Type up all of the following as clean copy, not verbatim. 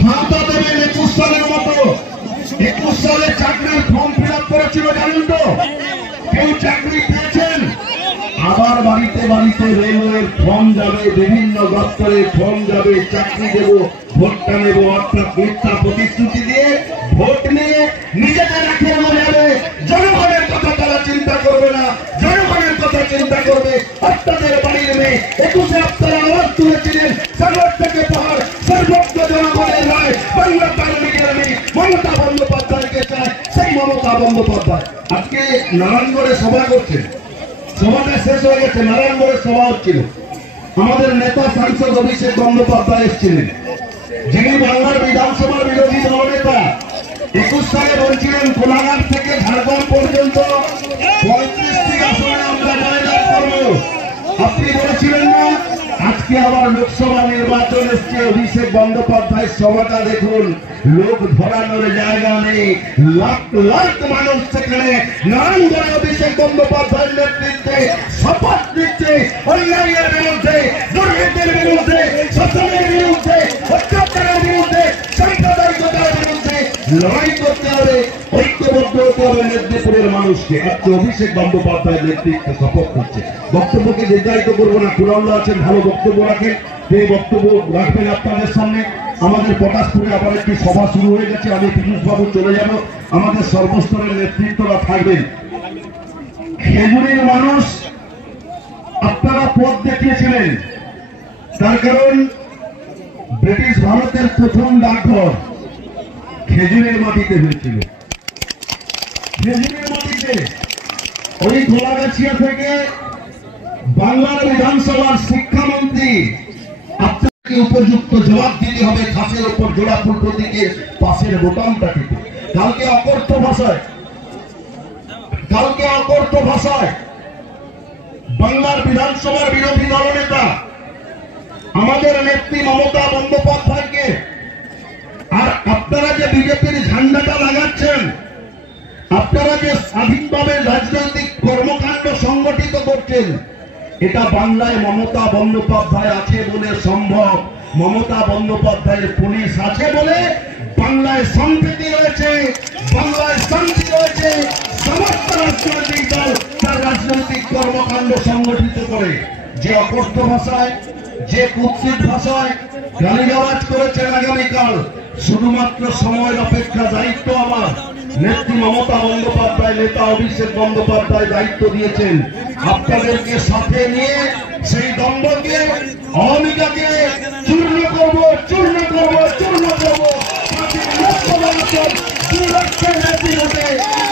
ভাতা দেবেন 21 সালের মতো। 21 সালে চাকরির ফর্ম ফিল আপ করেছিল জানেন তো? কেউ চাকরি পেয়েছেন? আবার বাড়িতে বাড়িতে রেলওয়ের ফর্ম যাবে, বিভিন্ন দপ্তরের ফর্ম যাবে, চাকরি দেব, ভোটটা নেব, অর্থাৎ মিথ্যা প্রতিশ্রুতি দিয়ে ভোট নিয়ে নিজেদের রাখিয়ে যাবে। জনগণের কথা তারা চিন্তা করবে না, জনগণের কথা চিন্তা করবে আপনাদের বাড়ির মেয়ে। 21-এ আপনারা আওয়াজ তুলেছিলেন সাগর থেকে পাহাড়, সর্বত্র জনগণের রায়, বাংলা তারুণীদের মেয়ে মমতা বন্দ্যোপাধ্যায়কে চায়, সেই মমতা বন্দ্যোপাধ্যায় আজকে নারায়ণগড়ে সভা করছেন। সভাটা শেষ হয়ে গেছে, নারায়ণগড়ের সভা হচ্ছিল। আমাদের নেতা সাংসদ অভিষেক বন্দ্যোপাধ্যায় এসেছিলেন, যিনি বাংলার বিধানসভার বিরোধী দলনেতা। 21 সালে বলছিলেন কোলাঘাট থেকে ঝাড়গ্রাম পর্যন্ত 35টি আসনে আমরা জয়লাভ করব। আপনি বলেছিলেন না? আজকে আবার লোকসভা নির্বাচন এসছে, অভিষেক বন্দ্যোপাধ্যায় সভাটা দেখুন, লোক ধরানোর জায়গা নেই, লাখ লাখ মানুষ সেখানে নারায়ণগড়ে অভিষেক বন্দ্যোপাধ্যায়ের নেতৃত্বে শপথ নিচ্ছে অন্যায়ের বিরুদ্ধে, দুর্নীতির বিরুদ্ধে, শোষণের বিরুদ্ধে, অত্যাচারের বিরুদ্ধে, সাম্প্রদায়িকতার বিরুদ্ধে লড়াই করতে হবে, ঐক্যবদ্ধ হতে হবে মেদিনীপুরের মানুষকে। আজকে অভিষেক বন্দ্যোপাধ্যায়ের নেতৃত্বে শপথ করছে। বক্তব্যকে দীর্ঘায়িত করবো না, কুলাল্লা আছেন, ভালো বক্তব্য রাখেন, এই বক্তব্য রাখবেন আপনাদের সামনে। আমাদের পটাশপুরে আবার একটি সভা শুরু হয়ে গেছে, আমি পীযূষবাবু চলে যাব, আমাদের সর্বস্তরের নেতৃত্বরা থাকবেন। খেজুরির মানুষ আপনারা পথ দেখিয়েছিলেন, তার কারণ ব্রিটিশ ভারতের প্রথম ডাকঘর খেজুরের মাটিতে হয়েছিল। খেজুরের মাটিতে ওই গোলাগাছিয়া থেকে বাংলার বিধানসভার শিক্ষামন্ত্রী আপনাকে উপযুক্ত জবাব দিতে হবে। ঘাসের উপর জোড়া ফুটো দিকে পাশের বোতামটা টিপে কালকে অকর্থ ভাষায় বাংলার বিধানসভার বিরোধী দলনেতা আমাদের নেত্রী মমতা বন্দ্যোপাধ্যায়কে, আর আপনারা যে বিজেপির ঝান্ডাটা লাগাচ্ছেন, আপনারা যে স্বাধীনভাবে রাজনৈতিক কর্মকাণ্ড সংগঠিত করছেন, এটা বাংলায় মমতা বন্দ্যোপাধ্যায় আছে বলে সম্ভব। মমতা বন্দ্যোপাধ্যায়ের পুলিশ আছে বলে বাংলায় সম্প্রীতি রয়েছে, বাংলায় শান্তি রয়েছে। সমস্ত রাজনৈতিক দল তার রাজনৈতিক কর্মকাণ্ড সংগঠিত করে। যে অকথ্য ভাষায়, যে কুৎসিত ভাষায় গালিগালাজ করেছেন আগামীকাল, শুধুমাত্র সময়ের অপেক্ষা। দায়িত্ব আমার নেত্রী মমতা বন্দ্যোপাধ্যায়, নেতা অভিষেক বন্দ্যোপাধ্যায় দায়িত্ব দিয়েছেন আপনাদেরকে সাথে নিয়ে সেই দ্বন্দ্বকে, অহমিকাকে চূর্ণ করব, চূর্ণ করব, চূর্ণ করব।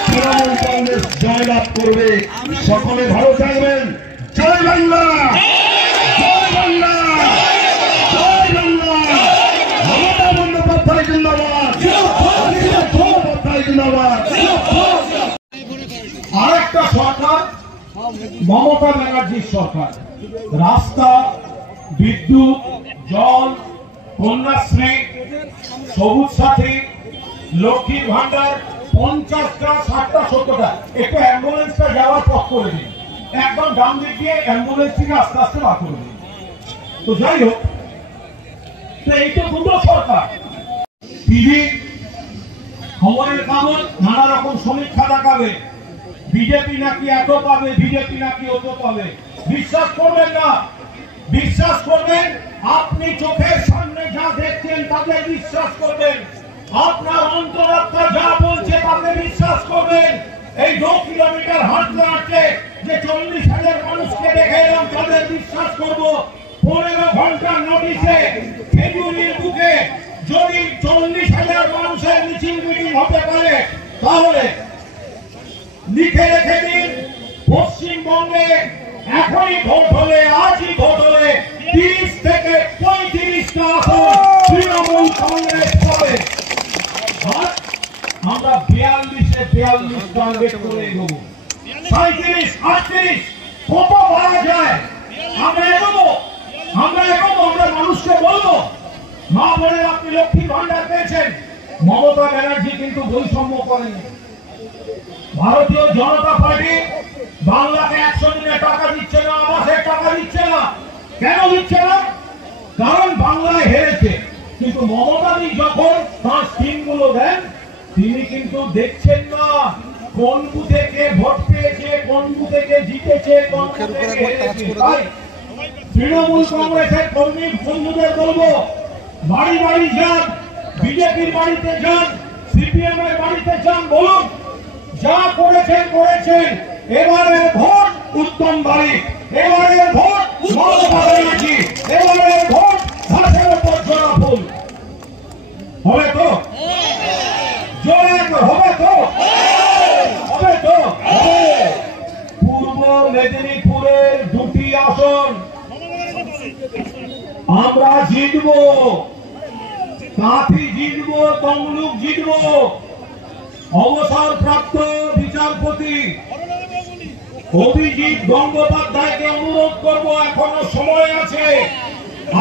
তৃণমূল কংগ্রেস জয়লাভ করবে। সকলে ভালো থাকবেন। জয় বাংলা, জয় বাংলা, জয় বাংলা। মমতা বন্দ্যোপাধ্যায় জিন্দাবাদ, বন্দ্যোপাধ্যায় জিন্দাবাদ। আরেকটা সরকার মমতা ব্যানার্জির সরকার, রাস্তা, বিদ্যুৎ, জল, কন্যাশ্রী, সবুজ সাথী, লক্ষ্মীর ভান্ডার, 50টা 60টা 70টা। একটু অ্যাম্বুলেন্সটা যাওয়ার পথ করে দিন, একদম ডান দিক দিয়ে অ্যাম্বুলেন্স থেকে আস্তে আস্তে বার করে দিন। তো যাই হোক, তো এই তো দুটো সরকার। টিভি খবরের কাগজ নানা রকম সমীক্ষা দেখাবে, বিজেপি নাকি এত পাবে, বিজেপি নাকি অত পাবে। বিশ্বাস করবেন না, বিশ্বাস করবেন আপনি চোখের সামনে যা দেখছেন তাকে বিশ্বাস করবেন, আপনার অন্তরাত্মা যা বলছে তাকে বিশ্বাস করবেন। এই 2 কিলোমিটার হাঁটতে হাঁটতে যে 40,000 মানুষকে দেখে এলাম তাদের বিশ্বাস করব। 15 ঘন্টার নোটিশে খেজুরির বুকে যদি 40,000 মানুষের মিছিল মিটিং হতে পারে, তাহলে লিখে রেখে দিন, পশ্চিমবঙ্গে এখনই ভোট হলে, আজই ভোট হলে 30 থেকে 35টা আসন তৃণমূল কংগ্রেস পাবে। আমরা 42-এ 42 টার্গেট করে এগোবো। 37, 38 কত পাওয়া যায় আমরা এগোবো, আমরা মানুষকে বলবো, মা বোনের আপনি লক্ষ্মী ভান্ডার পেয়েছেন। মমতা ব্যানার্জি কিন্তু বৈষম্য করেনি। ভারতীয় জনতা পার্টি বাংলাকে 100 দিনে টাকা দিচ্ছে না, আবাসের টাকা দিচ্ছে না। কেন দিচ্ছে না? কারণ বাংলায় হেরেছে। কিন্তু মমতাদি যখন তার স্কিমগুলো দেন তিনি কিন্তু দেখছেন না কোন বুথে কে ভোট পেয়েছে, কোন বুথে কে জিতেছে, কোন বুথে কে হেরেছে। তাই তৃণমূল কংগ্রেসের কর্মী বন্ধুদের বলবো, বাড়ি বাড়ি যান, বিজেপির বাড়িতে যান, সিপিএম এর বাড়িতে যান, বলুন যা করেছেন করেছেন, এবারের ভোট উত্তম বাড়ি, এবারের ভোট মমতা ব্যানার্জি, এবারের ভোট ঘাসের উপর জোড়া ফুল। হবে তো জোরে হবে তো হবে তো পূর্ব মেদিনীপুরের দুটি আসন আমরা জিতবো, কাঁথি জিতবো, তমলুক জিতবো। অবসরপ্রাপ্ত বিচারপতি অভিজিৎ গঙ্গোপাধ্যায়কে অনুরোধ করব, এখনো সময় আছে,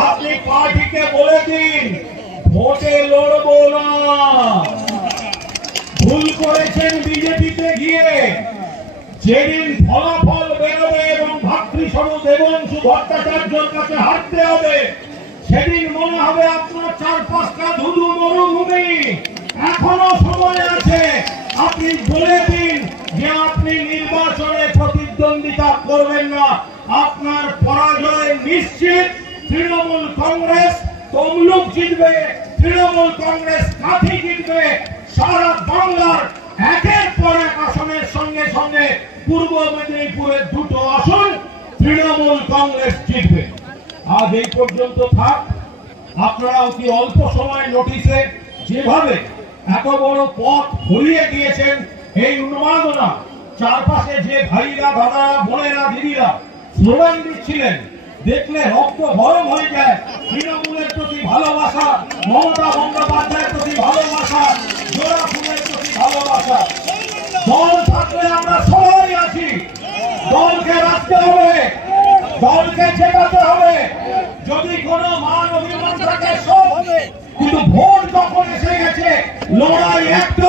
আপনি পার্টিকে বলে দিন ভোটে লড়বো না। ভুল করেছেন বিজেপিতে গিয়ে, যেদিন ফলাফল বেরোবে এবং ভাতৃস্বরূপ দেবংশু ভট্টাচার্যের কাছে হারতে হবে, সেদিন মনে হবে আপনার 4-5টা ধুধু মরুভূমি। এখনো সময় আছে, আপনি বলে দিন যে আপনি নির্বাচনে প্রতিদ্বন্দ্বিতা করবেন না, আপনার পরাজয় নিশ্চিত। তৃণমূল কংগ্রেস তমলুক জিতবে, তৃণমূল কংগ্রেস কাঁথি জিতবে, সারা বাংলার একের পর এক আসনের সঙ্গে সঙ্গে পূর্ব মেদিনীপুরের দুটো আসন তৃণমূল কংগ্রেস জিতবে। আজ এই পর্যন্ত থাক। আপনারা অতি অল্প সময় নোটিশে যেভাবে এত বড় পথ ঘুরিয়ে দিয়েছেন, এই উন্মাদনা, চারপাশে যে ভাইরা, দাদারা, বোনেরা, দিদিরা স্লোগান দিচ্ছিলেন, দেখলে রক্ত গরম হয়ে যায়। তৃণমূলের প্রতি ভালোবাসা, মমতা বন্দ্যোপাধ্যায়ের প্রতি ভালোবাসা, জোড়া ফুলের প্রতি ভালোবাসা। দল থাকলে আমরা সবাই আছি, দলকে রাখতে হবে, দলকে চেকাতে হবে। যদি কোনো মান অভিমান থাকে সব হবে, কিন্তু ভোট যখন এসে গেছে লড়াই একটা